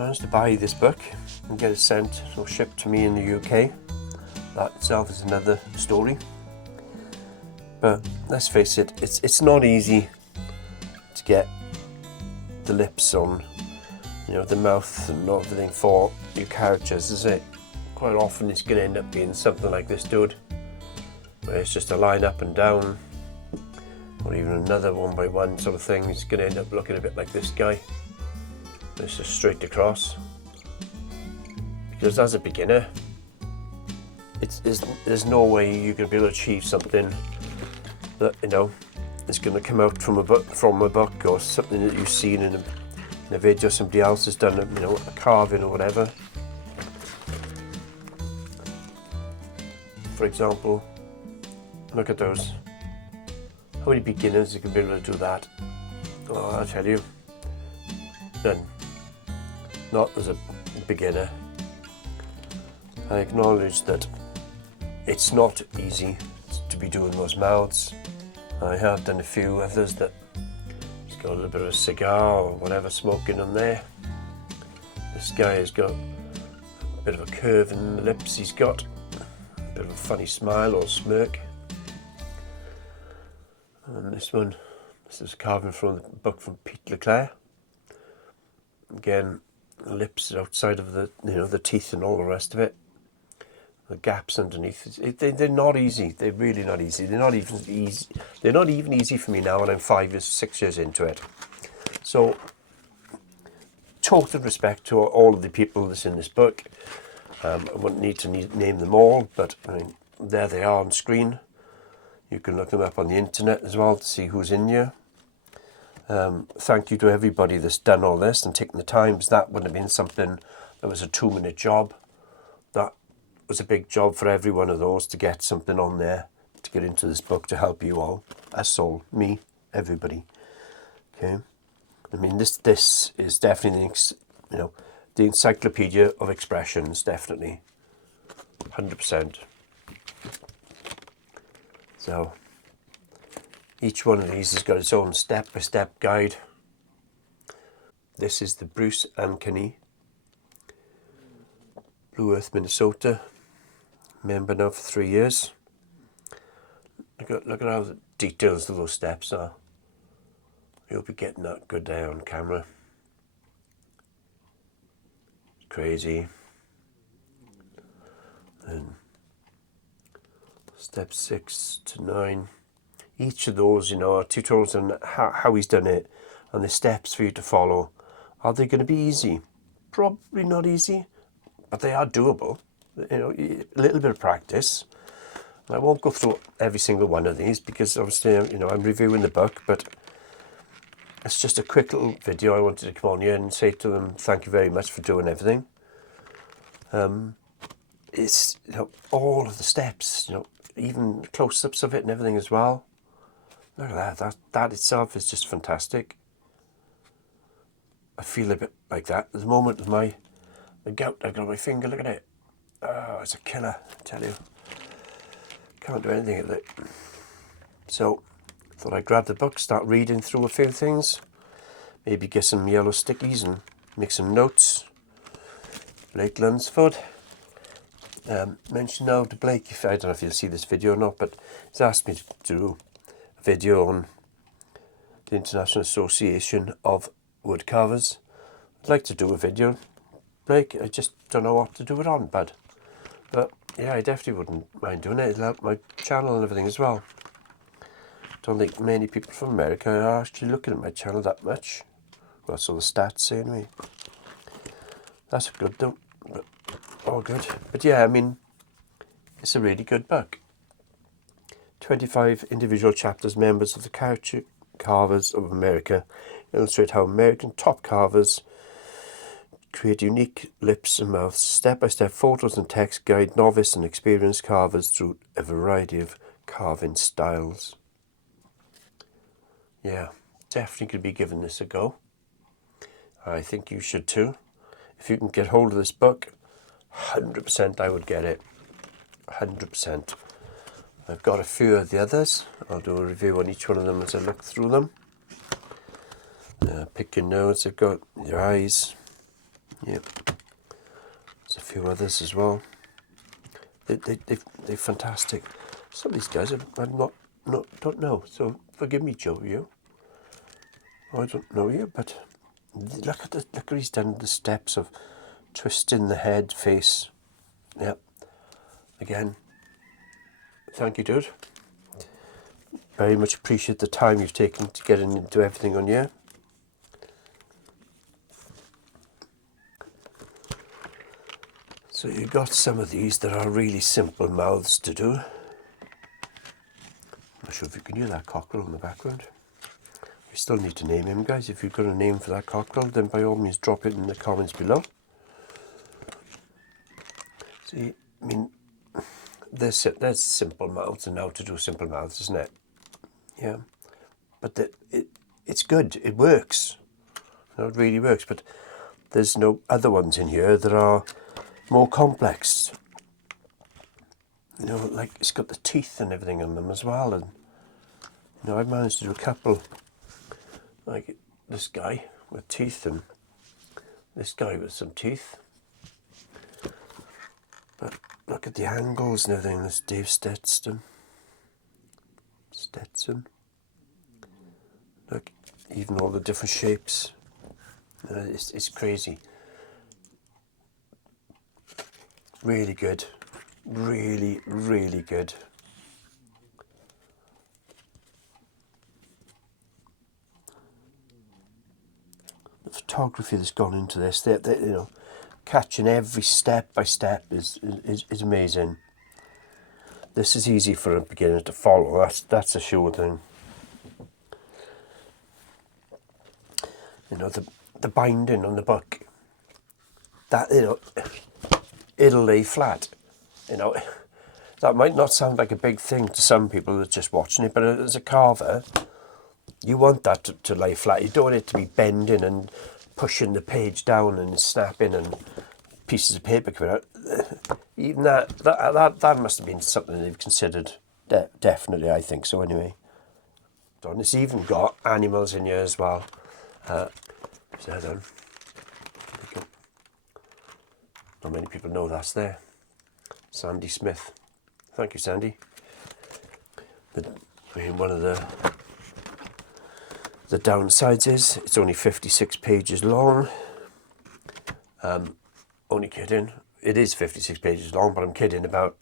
managed to buy this book and get it sent or shipped to me in the UK. That itself is another story. But let's face it, it's not easy to get the lips on, you know, the mouth and everything for your characters, is it? Quite often it's going to end up being something like this dude, where it's just a line up and down, or even another one by one sort of thing. It's going to end up looking a bit like this guy. It's just straight across. Because as a beginner, there's no way you're going to be able to achieve something that, you know, is going to come out from a book or something that you've seen in a video somebody else has done, you know, a carving or whatever. For example, look at those. How many beginners are going to be able to do that? Oh, I'll tell you, none. Not as a beginner. I acknowledge that it's not easy to be doing those mouths. I have done a few others that just got a little bit of a cigar or whatever smoking on there. This guy has got a bit of a curve in the lips. He's got a bit of a funny smile or smirk. And this is carving from the book from Pete Leclerc. Again, the lips outside of the, you know, the teeth and all the rest of it. The gaps underneath, they're not easy. They're really not easy. They're not even easy. They're not even easy for me now, and I'm 6 years into it. So, total respect to all of the people that's in this book. I wouldn't need to name them all, but I mean, there they are on screen. You can look them up on the internet as well to see who's in here. Thank you to everybody that's done all this and taken the time, because that wouldn't have been something that was a 2-minute job. That was a big job for every one of those to get something on there, to get into this book to help you all, us all, me, everybody. Okay, I mean this is definitely the encyclopedia of expressions, definitely, 100%. So each one of these has got its own step-by-step guide. This is the Bruce Ankeny, Blue Earth, Minnesota. Member now for 3 years. Look at how the details of those steps are. You'll be getting that good there on camera. Crazy. And steps 6 to 9. Each of those, you know, are tutorials on how he's done it, and the steps for you to follow. Are they going to be easy? Probably not easy, but they are doable. You know, a little bit of practice. I won't go through every single one of these because obviously, you know, I'm reviewing the book, but it's just a quick little video. I wanted to come on here and say to them, thank you very much for doing everything. It's, you know, all of the steps, you know, even close-ups of it and everything as well. Look at that. That itself is just fantastic. I feel a bit like that at the moment with the gout I got on my finger. Look at it. Oh, it's a killer, I tell you. Can't do anything with it. So, thought I'd grab the book, start reading through a few things. Maybe get some yellow stickies and make some notes. Blake Lunsford. Mention now to Blake, I don't know if you'll see this video or not, but he's asked me to do a video on the International Association of Woodcarvers. I'd like to do a video, Blake. I just don't know what to do it on, bud. But yeah, I definitely wouldn't mind doing it. It'll help my channel and everything as well. Don't think many people from America are actually looking at my channel that much. Well, that's all the stats say anyway. That's good though. But, all good. But yeah, I mean, it's a really good book. 25 individual chapters, members of the Caricature Carvers of America, illustrate how American top carvers create unique lips and mouths. Step-by-step photos and text guide novice and experienced carvers through a variety of carving styles. Yeah, definitely could be giving this a go. I think you should too. If you can get hold of this book, 100% I would get it. 100%. I've got a few of the others. I'll do a review on each one of them as I look through them. Pick your nose, they've got your eyes. Yep. There's a few others as well. They're fantastic. Some of these guys don't know, so forgive me, Joe. You, I don't know you, but look at he's done the steps of twisting the head, face. Yep. Again, thank you, dude. Very much appreciate the time you've taken to get into everything on here. So you've got some of these that are really simple mouths to do. I'm not sure if you can hear that cockerel in the background. We still need to name him, guys. If you've got a name for that cockerel, then by all means drop it in the comments below. See, I mean, there's simple mouths and how to do simple mouths, isn't it? Yeah, but it's good. It works. It really works. But there's no other ones in here that are more complex. You know, like it's got the teeth and everything in them as well. And you know, I've managed to do a couple, like this guy with teeth and this guy with some teeth. But look at the angles and everything. This Dave Stetson. Look, even all the different shapes. It's crazy. Really good. Really, really good. The photography that's gone into this, you know, catching every step by step is amazing. This is easy for a beginner to follow. That's a sure thing. You know, the binding on the book, that, you know, it'll lay flat. You know, that might not sound like a big thing to some people that's just watching it, but as a carver, you want that to lay flat. You don't want it to be bending and pushing the page down and snapping and pieces of paper coming out. Even that must have been something they've considered. Definitely, I think so anyway. And it's even got animals in here as well. So done. Not many people know that's there. Sandy Smith. Thank you, Sandy. But I mean, one of the downsides is it's only 56 pages long. Only kidding. It is 56 pages long, but I'm kidding about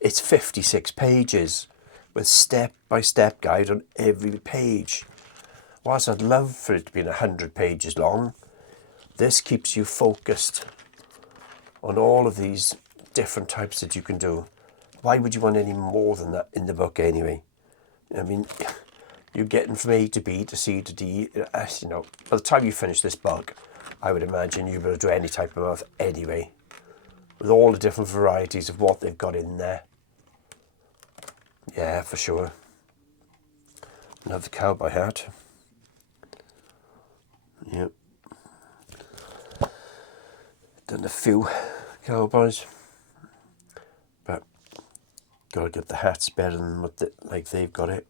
it's 56 pages with step-by-step guide on every page. Whilst I'd love for it to be 100 pages long, this keeps you focused on all of these different types that you can do. Why would you want any more than that in the book anyway? I mean, you're getting from A to B to C to D. You know, by the time you finish this book, I would imagine you'll be able to do any type of mouth anyway, with all the different varieties of what they've got in there. Yeah, for sure. Another cowboy hat. Yep. Done a few cowboys, but gotta get the hats better than what like they've got it.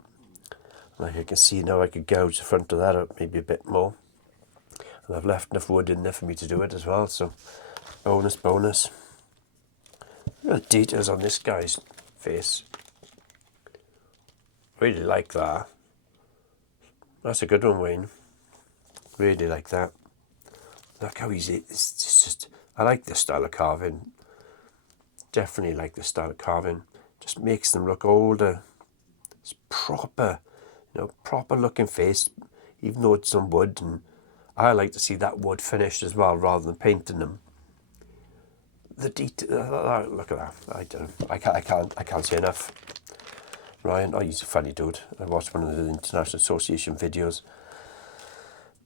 Like I can see now, I could gouge the front of that up maybe a bit more, and I've left enough wood in there for me to do it as well. So bonus. Look at the details on this guy's face. Really like that. That's a good one, Wayne. Really like that. Look how easy it's just. I like this style of carving. Definitely like this style of carving. Just makes them look older. It's proper, you know, proper looking face, even though it's on wood. And I like to see that wood finished as well, rather than painting them. The detail. Look at that. I don't. I can't say enough. Ryan, oh, he's a funny dude. I watched one of the International Association videos.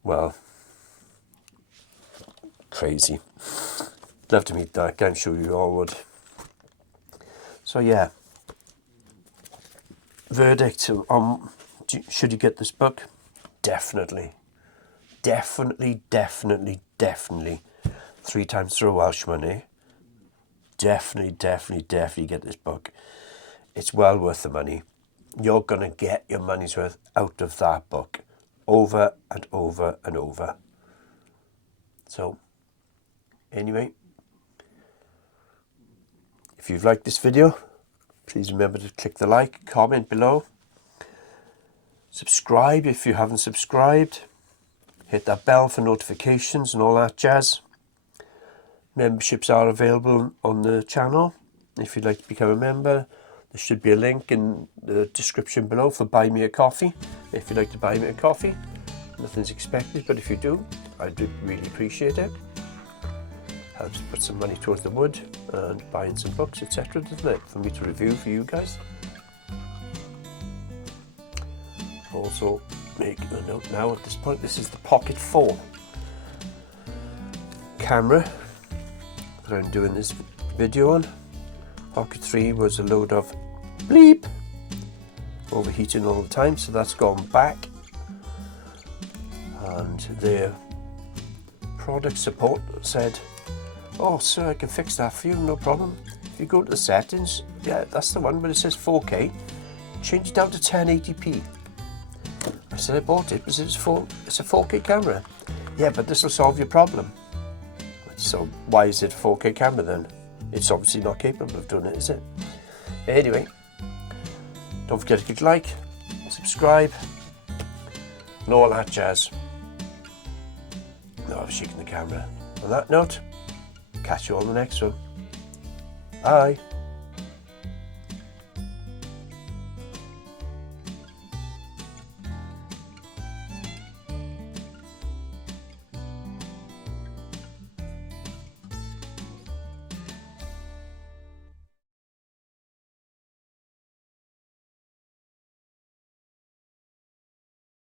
Well, crazy. Love to meet that guy. I'm sure you all would. So yeah, verdict on should you get this book? Definitely. 3 times through Welsh money. Definitely get this book. It's well worth the money. You're going to get your money's worth out of that book over and over and over. So Anyway, if you've liked this video, please remember to click the like, comment below. Subscribe if you haven't subscribed. Hit that bell for notifications and all that jazz. Memberships are available on the channel. If you'd like to become a member, there should be a link in the description below for buy me a coffee. If you'd like to buy me a coffee, nothing's expected, but if you do, I'd really appreciate it. Helps put some money towards the wood and buying some books, etc., doesn't it, for me to review for you guys. Also make a note now at this point, this is the Pocket 4 camera that I'm doing this video on. Pocket 3 was a load of bleep overheating all the time, so that's gone back, and their product support said, oh sir, I can fix that for you, no problem. If you go to the settings, yeah, that's the one, but it says 4K, change it down to 1080p. I said I bought it because it's a 4K camera. Yeah, but this will solve your problem. So why is it a 4K camera then? It's obviously not capable of doing it, is it? Anyway, don't forget to click like, subscribe, and all that jazz. No, I was shaking the camera. On that note, catch you on the next one. Bye.